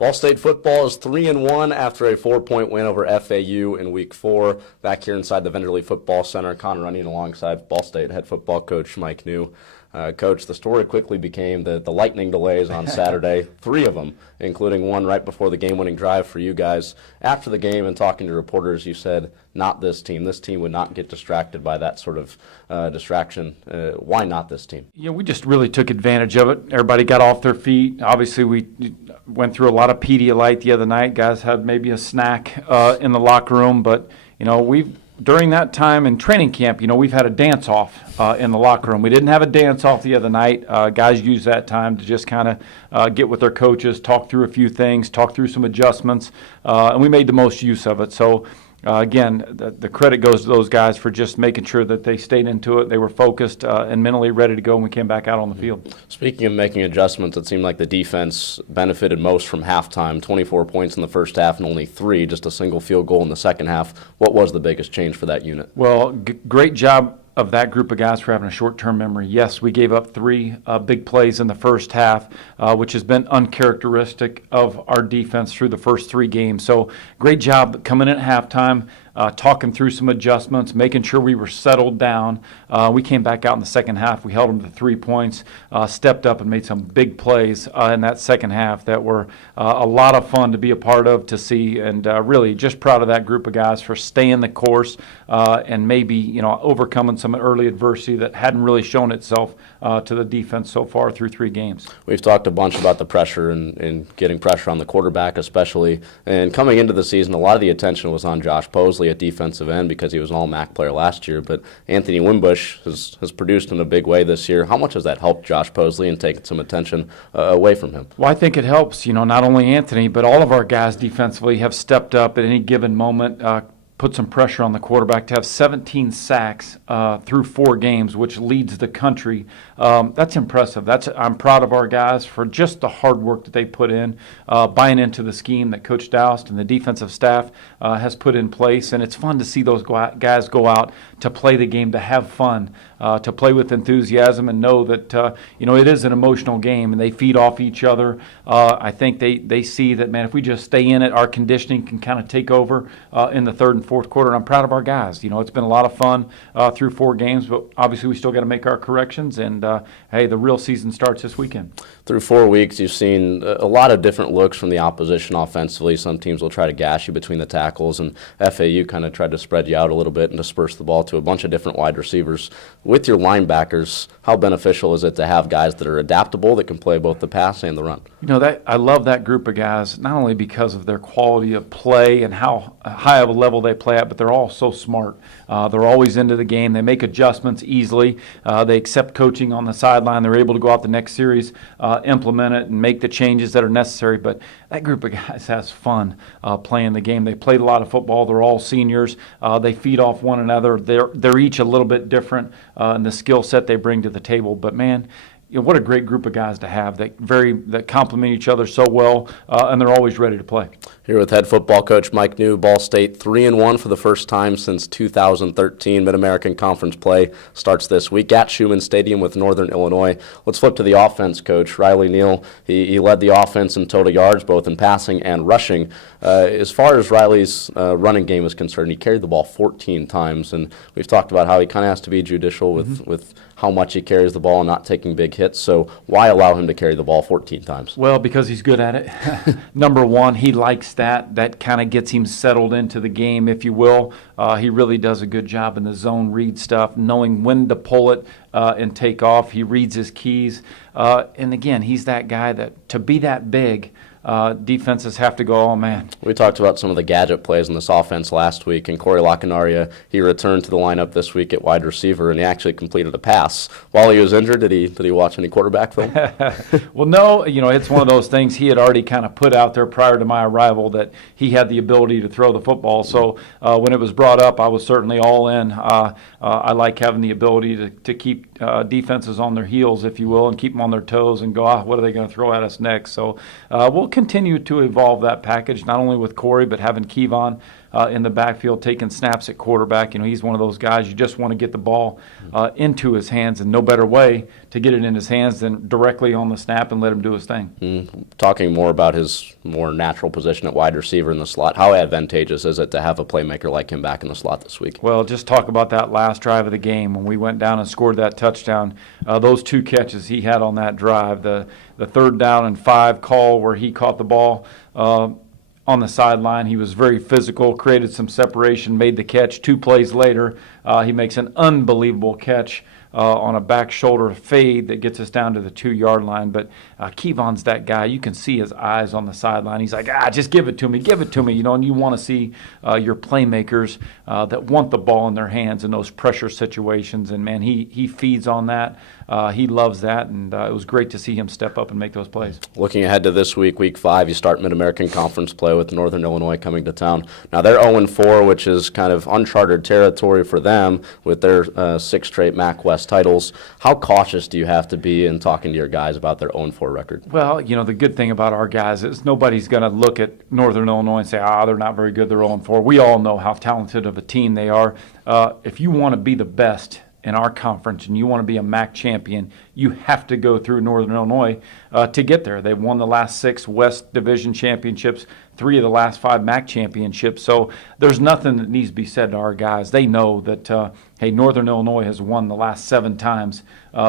Ball State football is 3-1 after a 4-point win over FAU in Week 4. Back here inside the Venderly Football Center, Connor running alongside Ball State head football coach Mike Neu. Coach, the story quickly became the lightning delays on Saturday, 3 of them, including one right before the game-winning drive for you guys. After the game and talking to reporters, you said, not this team. This team would not get distracted by that sort of distraction. Why not this team? Yeah, we just really took advantage of it. Everybody got off their feet. Obviously, we went through a lot of Pedialyte the other night. Guys had maybe a snack in the locker room, but, during that time in training camp, we've had a dance-off in the locker room. We didn't have a dance-off the other night. Guys used that time to just kind of get with their coaches, talk through a few things, talk through some adjustments, and we made the most use of it. So, again, the credit goes to those guys for just making sure that they stayed into it. They were focused and mentally ready to go when we came back out on the field. Speaking of making adjustments, it seemed like the defense benefited most from halftime. 24 points in the first half and only 3, just a single field goal in the second half. What was the biggest change for that unit? Well, great job of that group of guys for having a short-term memory. Yes, we gave up 3 big plays in the first half, which has been uncharacteristic of our defense through the first 3 games. So great job coming in at halftime, talking through some adjustments, making sure we were settled down. We came back out in the second half. We held them to 3 points, stepped up and made some big plays in that second half that were a lot of fun to be a part of, to see, and really just proud of that group of guys for staying the course and maybe overcoming some early adversity that hadn't really shown itself to the defense so far through 3 games. We've talked a bunch about the pressure and getting pressure on the quarterback especially, and coming into the season, a lot of the attention was on Josh Posley at defensive end because he was an all-MAC player last year, but Anthony Wimbush has produced in a big way this year. How much has that helped Josh Posley and taken some attention away from him? Well, I think it helps. Not only Anthony, but all of our guys defensively have stepped up at any given moment, put some pressure on the quarterback. To have 17 sacks through 4 games, which leads the country, that's impressive. I'm proud of our guys for just the hard work that they put in, buying into the scheme that Coach Doust and the defensive staff has put in place. And it's fun to see those guys go out to play the game, to have fun, to play with enthusiasm, and know that it is an emotional game, and they feed off each other. I think they see that, man, if we just stay in it, our conditioning can kind of take over in the third and fourth quarter. And I'm proud of our guys. It's been a lot of fun through 4 games, but obviously we still got to make our corrections. And hey, the real season starts this weekend. Through 4 weeks, you've seen a lot of different looks from the opposition offensively. Some teams will try to gash you between the tackles, and FAU kind of tried to spread you out a little bit and disperse the ball to a bunch of different wide receivers. With your linebackers, how beneficial is it to have guys that are adaptable, that can play both the pass and the run? I love that group of guys, not only because of their quality of play and how high of a level they play at, but they're all so smart. They're always into the game. They make adjustments easily. They accept coaching on the sideline. They're able to go out the next series, implement it, and make the changes that are necessary. But that group of guys has fun playing the game. They played a lot of football. They're all seniors. They feed off one another. They're each a little bit different in the skill set they bring to the table. But, man, what a great group of guys to have that complement each other so well, and they're always ready to play. Here with head football coach Mike Neu. Ball State 3-1 for the first time since 2013. Mid-American Conference play starts this week at Scheumann Stadium with Northern Illinois. Let's flip to the offense, Coach. Riley Neal, he led the offense in total yards, both in passing and rushing. As far as Riley's running game is concerned, he carried the ball 14 times, and we've talked about how he kind of has to be judicial with how much he carries the ball and not taking big hits. So why allow him to carry the ball 14 times? Well, because he's good at it. Number one, he likes that. That kind of gets him settled into the game, if you will. He really does a good job in the zone read stuff, knowing when to pull it and take off. He reads his keys. And again, he's that guy that to be that big, defenses have to go, oh, man. We talked about some of the gadget plays in this offense last week, and Corey Lacanaria, he returned to the lineup this week at wide receiver, and he actually completed a pass. While he was injured, did he watch any quarterback film? Well, no, it's one of those things he had already kind of put out there prior to my arrival that he had the ability to throw the football. So when it was brought up, I was certainly all in. I like having the ability to keep defenses on their heels, if you will, and keep them on their toes and go, what are they going to throw at us next? So we'll continue to evolve that package, not only with Corey, but having Kevon in the backfield taking snaps at quarterback. He's one of those guys you just want to get the ball into his hands, and no better way to get it in his hands than directly on the snap and let him do his thing. Talking more about his more natural position at wide receiver in the slot, how advantageous is it to have a playmaker like him back in the slot this week? Well, just talk about that last drive of the game when we went down and scored that touchdown. Those 2 catches he had on that drive, the 3rd down and 5 call where he caught the ball on the sideline. He was very physical, created some separation, made the catch. 2 plays later, he makes an unbelievable catch on a back shoulder fade that gets us down to the 2-yard line. But Kevon's that guy. You can see his eyes on the sideline. He's like, just give it to me, and you want to see your playmakers that want the ball in their hands in those pressure situations. And, man, he feeds on that. He loves that, and it was great to see him step up and make those plays. Looking ahead to this week, Week 5, you start Mid-American Conference play with Northern Illinois coming to town. Now, they're 0-4, which is kind of uncharted territory for them with their 6 straight MAC West titles. How cautious do you have to be in talking to your guys about their 0-4 record? Well, the good thing about our guys is nobody's going to look at Northern Illinois and say, they're not very good, they're 0-4. We all know how talented of a team they are. If you want to be the best in our conference and you want to be a MAC champion, you have to go through Northern Illinois to get there. They've won the last 6 West Division championships, 3 of the last 5 MAC championships. So there's nothing that needs to be said to our guys. They know that, Northern Illinois has won the last 7 times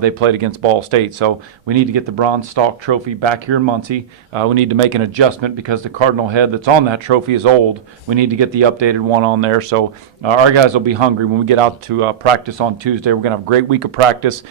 they played against Ball State. So we need to get the Bronze Stalk Trophy back here in Muncie. We need to make an adjustment because the Cardinal head that's on that trophy is old. We need to get the updated one on there. So our guys will be hungry when we get out to practice on Tuesday. We're going to have a great week of practice.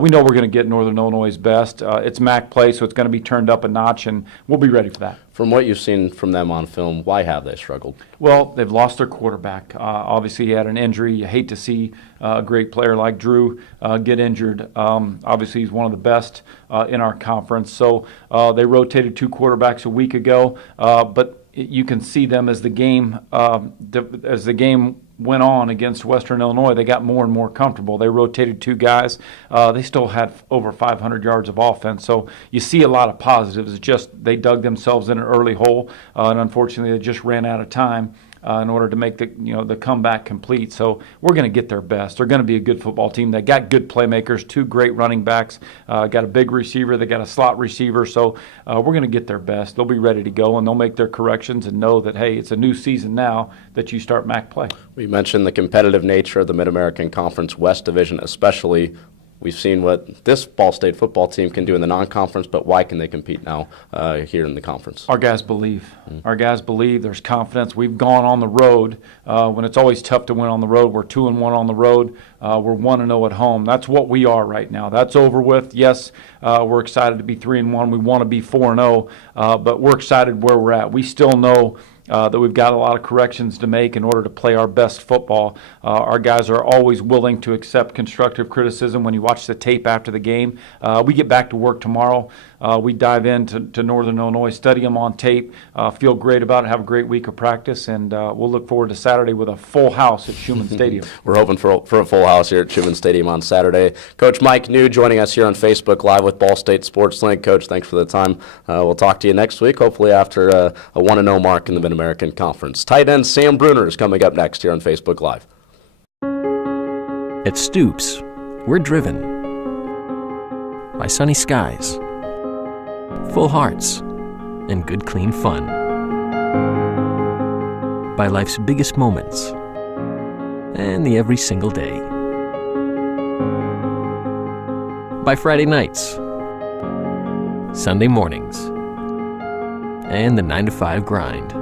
We know we're going to get Northern Illinois' best. It's MAC play, so it's going to be turned up a notch, and we'll be ready for that. From what you've seen from them on film, why have they struggled? Well, they've lost their quarterback. Obviously, he had an injury. You hate to see a great player like Drew get injured. Obviously, he's one of the best in our conference. So they rotated 2 quarterbacks a week ago, but you can see them as the game went on against Western Illinois, they got more and more comfortable. They rotated 2 guys. They still had over 500 yards of offense. So you see a lot of positives. It's just they dug themselves in an early hole, and unfortunately they just ran out of time in order to make the comeback complete. So we're going to get their best. They're going to be a good football team. They got good playmakers, 2 great running backs, got a big receiver. They got a slot receiver. So we're going to get their best. They'll be ready to go, and they'll make their corrections and know that, hey, it's a new season now that you start MAC play. We mentioned the competitive nature of the Mid-American Conference West Division, especially. We've seen what this Ball State football team can do in the non-conference, but why can they compete now here in the conference? Our guys believe. Our guys believe. There's confidence. We've gone on the road when it's always tough to win on the road. We're 2-1 on the road. We're 1-0 at home. That's what we are right now. That's over with. Yes, we're excited to be 3-1. We want to be 4-0, but we're excited where we're at. We still know that we've got a lot of corrections to make in order to play our best football. Our guys are always willing to accept constructive criticism when you watch the tape after the game. We get back to work tomorrow. We dive into Northern Illinois, study them on tape, feel great about it, have a great week of practice, and we'll look forward to Saturday with a full house at Scheumann Stadium. We're hoping for a full house here at Scheumann Stadium on Saturday. Coach Mike Neu joining us here on Facebook Live with Ball State Sports Link. Coach, thanks for the time. We'll talk to you next week, hopefully after a 1-0 mark in the Mid-American Conference. Tight end Sam Brunner is coming up next here on Facebook Live. At Stoops, we're driven by sunny skies, full hearts, and good clean fun. By life's biggest moments and the every single day. By Friday nights, Sunday mornings, and the 9-to-5 grind.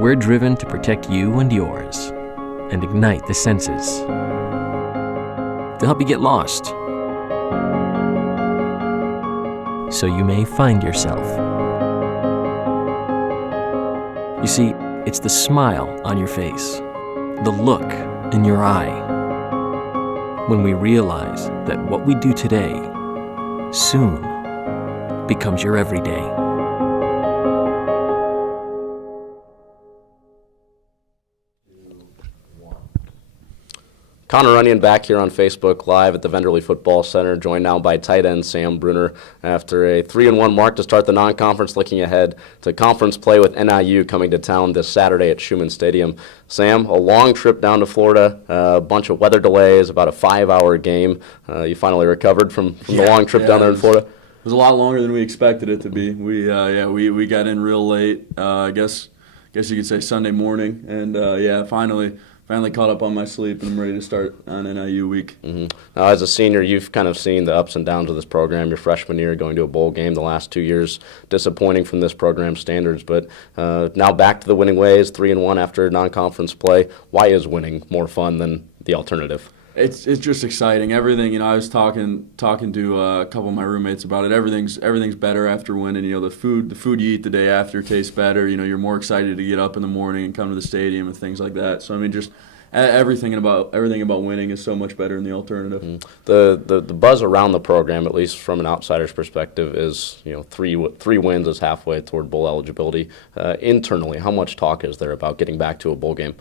We're driven to protect you and yours and ignite the senses to help you get lost so you may find yourself. You see, it's the smile on your face, the look in your eye, when we realize that what we do today soon becomes your everyday. Connor Runyon back here on Facebook Live at the Venderly Football Center, joined now by tight end Sam Brunner after a 3-1 mark to start the non-conference, looking ahead to conference play with NIU coming to town this Saturday at Scheumann Stadium. Sam, a long trip down to Florida, a bunch of weather delays, about a 5-hour game. You finally recovered from the long trip down there in Florida? It was a lot longer than we expected it to be. We got in real late. I guess you could say Sunday morning, and finally caught up on my sleep, and I'm ready to start on NIU week. Mm-hmm. Now, as a senior, you've kind of seen the ups and downs of this program. Your freshman year, going to a bowl game, the last 2 years, disappointing from this program's standards. But now back to the winning ways, 3-1 after non-conference play. Why is winning more fun than the alternative? It's just exciting. Everything, I was talking to a couple of my roommates about it. Everything's better after winning. The food you eat the day after tastes better. You're more excited to get up in the morning and come to the stadium and things like that. So just everything about winning is so much better than the alternative. Mm-hmm. The buzz around the program, at least from an outsider's perspective, is three wins is halfway toward bowl eligibility. Internally, how much talk is there about getting back to a bowl game?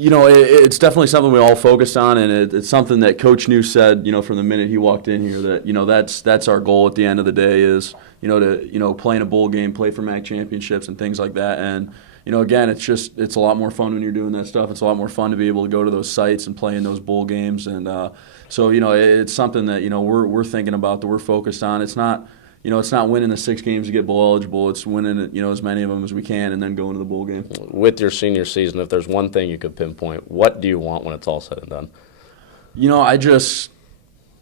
It's definitely something we all focus on, and it's something that Coach Neu said, from the minute he walked in here, that that's our goal at the end of the day is, to play in a bowl game, play for MAC championships and things like that. And, again, it's a lot more fun when you're doing that stuff. It's a lot more fun to be able to go to those sites and play in those bowl games. And so, it's something that, we're thinking about, that we're focused on. It's not winning the 6 games to get bowl eligible. It's winning, as many of them as we can and then going to the bowl game. With your senior season, if there's one thing you could pinpoint, what do you want when it's all said and done?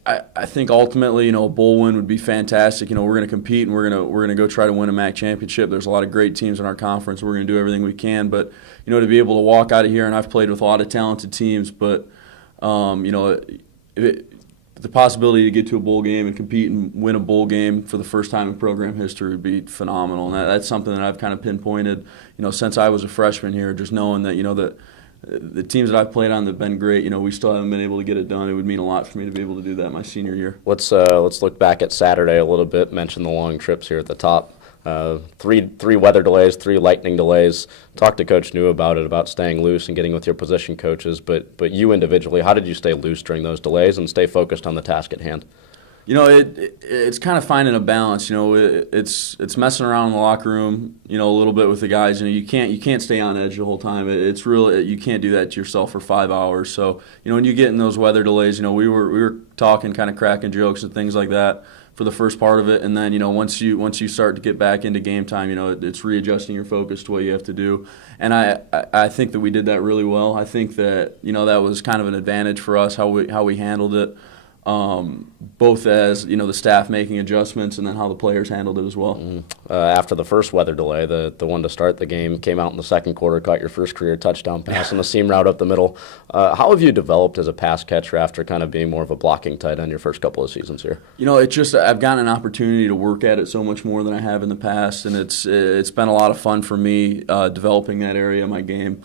I think ultimately, a bowl win would be fantastic. We're going to compete and we're going to go try to win a MAC championship. There's a lot of great teams in our conference. We're going to do everything we can. But, to be able to walk out of here, and I've played with a lot of talented teams, but, the possibility to get to a bowl game and compete and win a bowl game for the first time in program history would be phenomenal. And that's something that I've kind of pinpointed, since I was a freshman here, just knowing that, that the teams that I've played on that have been great, we still haven't been able to get it done. It would mean a lot for me to be able to do that my senior year. Let's look back at Saturday a little bit, mention the long trips here at the top. Three weather delays, 3 lightning delays. Talk to Coach Neu about it, about staying loose and getting with your position coaches. But you individually, how did you stay loose during those delays and stay focused on the task at hand? It's kind of finding a balance. It's messing around in the locker room, a little bit with the guys. You can't stay on edge the whole time. It's really, you can't do that to yourself for 5 hours. So when you get in those weather delays, we were talking, kind of cracking jokes and things like that for the first part of it, and then once you start to get back into game time, it's readjusting your focus to what you have to do. And I think that we did that really well. I think that that was kind of an advantage for us how we handled it. Both as the staff making adjustments and then how the players handled it as well. After the first weather delay, the one to start the game, came out in the second quarter, caught your first career touchdown pass on the seam route up the middle. How have you developed as a pass catcher after kind of being more of a blocking tight end your first couple of seasons here? I've gotten an opportunity to work at it so much more than I have in the past, and it's been a lot of fun for me developing that area of my game.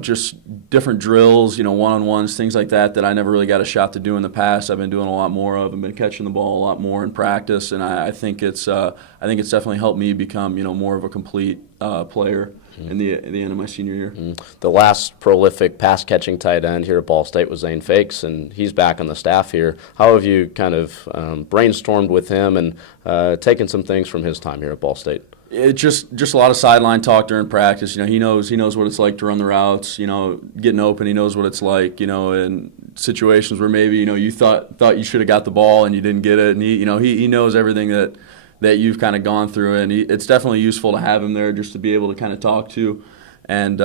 Just different drills, one-on-ones, things like that I never really got a shot to do in the past. I've been doing a lot more of. I've been catching the ball a lot more in practice, and I think it's definitely helped me become more of a complete player at the end of my senior year. The last prolific pass-catching tight end here at Ball State was Zane Fakes, and he's back on the staff here. How have you kind of brainstormed with him and taken some things from his time here at Ball State? It's just a lot of sideline talk during practice. He knows what it's like to run the routes. Getting open, he knows what it's like. In situations where maybe you thought you should have got the ball and you didn't get it, and he knows everything that you've kind of gone through, and it's definitely useful to have him there just to be able to kind of talk to, and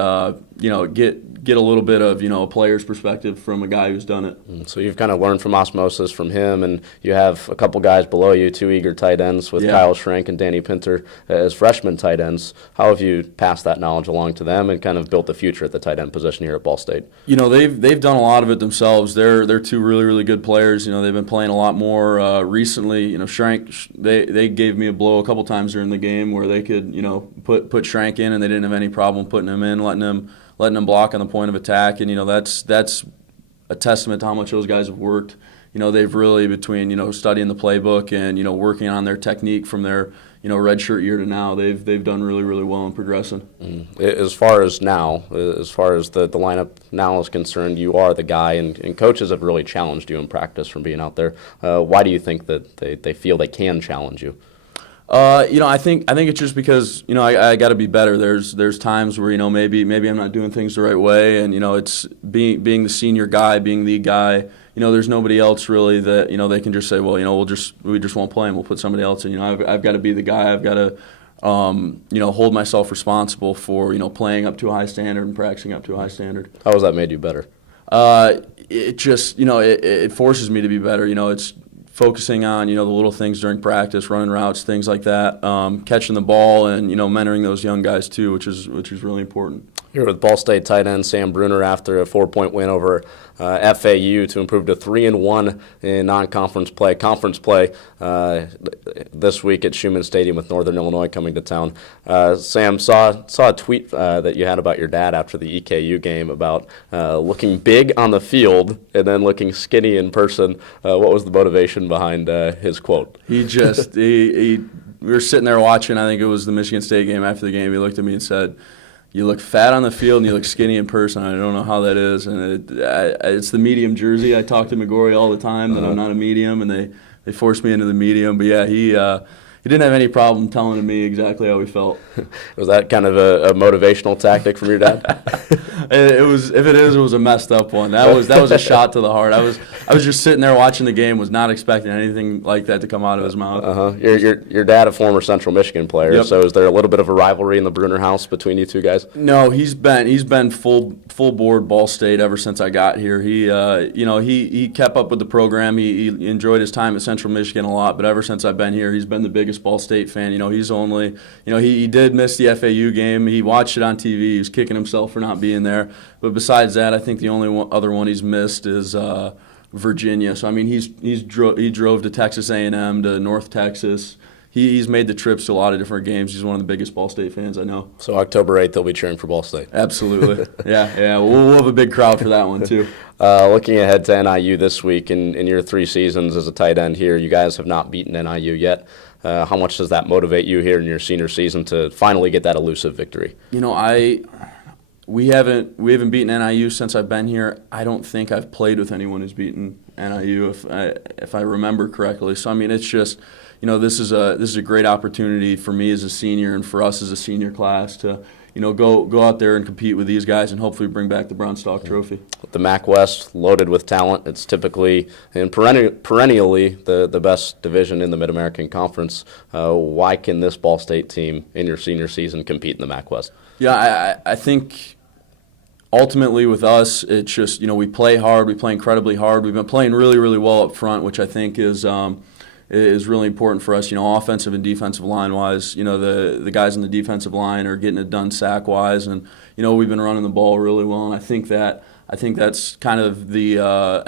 get a little bit of a player's perspective from a guy who's done it. So you've kind of learned from osmosis from him, and you have a couple guys below you, 2 eager tight ends with Kyle Schrank and Danny Pinter as freshman tight ends. How have you passed that knowledge along to them and kind of built the future at the tight end position here at Ball State? They've done a lot of it themselves. They're 2 really, really good players. They've been playing a lot more recently. Schrank, they gave me a blow a couple times during the game where they could put Schrank in, and they didn't have any problem putting him in, letting him block on the point of attack, and that's a testament to how much those guys have worked they've really, between studying the playbook and working on their technique from their redshirt year to now, they've done really, really well in progressing. As far as the lineup now is concerned, you are the guy, and coaches have really challenged you in practice from being out there. Why do you think that they feel they can challenge you? I think it's just because I got to be better. There's times where maybe I'm not doing things the right way, and it's being the senior guy, being the guy. There's nobody else really that they can just say, well, we just won't play and we'll put somebody else in. I've got to be the guy. I've got to hold myself responsible for playing up to a high standard and practicing up to a high standard. How has that made you better? It just it forces me to be better. It's focusing on the little things during practice, running routes, things like that, catching the ball, and mentoring those young guys too, which is really important. Here with Ball State tight end Sam Brunner after a 4-point win over FAU to improve to 3-1 in non-conference play. Conference play this week at Scheumann Stadium with Northern Illinois coming to town. Sam, saw a tweet that you had about your dad after the EKU game about looking big on the field and then looking skinny in person. What was the motivation behind his quote? We were sitting there watching, I think it was the Michigan State game. After the game, he looked at me and said, "You look fat on the field and you look skinny in person." I don't know how that is. And it's the medium jersey. I talk to McGorry all the time that I'm not a medium, and they forced me into the medium. But yeah, he didn't have any problem telling me exactly how he felt. Was that kind of a motivational tactic from your dad? It was. If it is, it was a messed up one. That was a shot to the heart. I was just sitting there watching the game, was not expecting anything like that to come out of his mouth. Your dad, a former Central Michigan player. Yep. So is there a little bit of a rivalry in the Brunner house between you two guys? No, he's been full board Ball State ever since I got here. He kept up with the program. He enjoyed his time at Central Michigan a lot, but ever since I've been here, he's been the biggest Ball State fan. He's only he did miss the FAU game. He watched it on TV. He was kicking himself for not being there. But besides that, I think the only other one he's missed is Virginia. So I mean, he drove to Texas A&M, to North Texas. He's made the trips to a lot of different games. He's one of the biggest Ball State fans I know. So October 8th, they'll be cheering for Ball State. Absolutely. Yeah. We'll have a big crowd for that one too. Looking ahead to NIU this week, in your 3 seasons as a tight end here, you guys have not beaten NIU yet. How much does that motivate you here in your senior season to finally get that elusive victory? We haven't beaten NIU since I've been here. I don't think I've played with anyone who's beaten NIU, if I remember correctly. So I mean, it's just this is a great opportunity for me as a senior and for us as a senior class to go out there and compete with these guys and hopefully bring back the Bronze Stalk Trophy. The MAC West loaded with talent. It's typically and perennially the best division in the Mid-American Conference. Why can this Ball State team in your senior season compete in the MAC West? Yeah, I think ultimately with us, it's just we play hard. We play incredibly hard. We've been playing really, really well up front, which I think is really important for us, offensive and defensive line-wise. The guys in the defensive line are getting it done sack-wise, and, we've been running the ball really well, and I think that's kind of the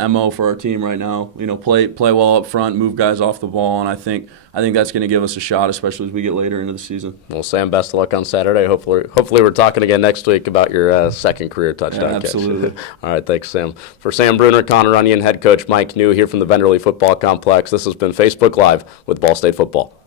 MO for our team right now. Play well up front, move guys off the ball, and I think that's going to give us a shot, especially as we get later into the season. Well, Sam, best of luck on Saturday. Hopefully we're talking again next week about your second career touchdown catch. Absolutely. All right, thanks, Sam. For Sam Brunner, Connor Runyon, head coach Mike Neu here from the Venderly Football Complex, this has been Facebook Live with Ball State Football.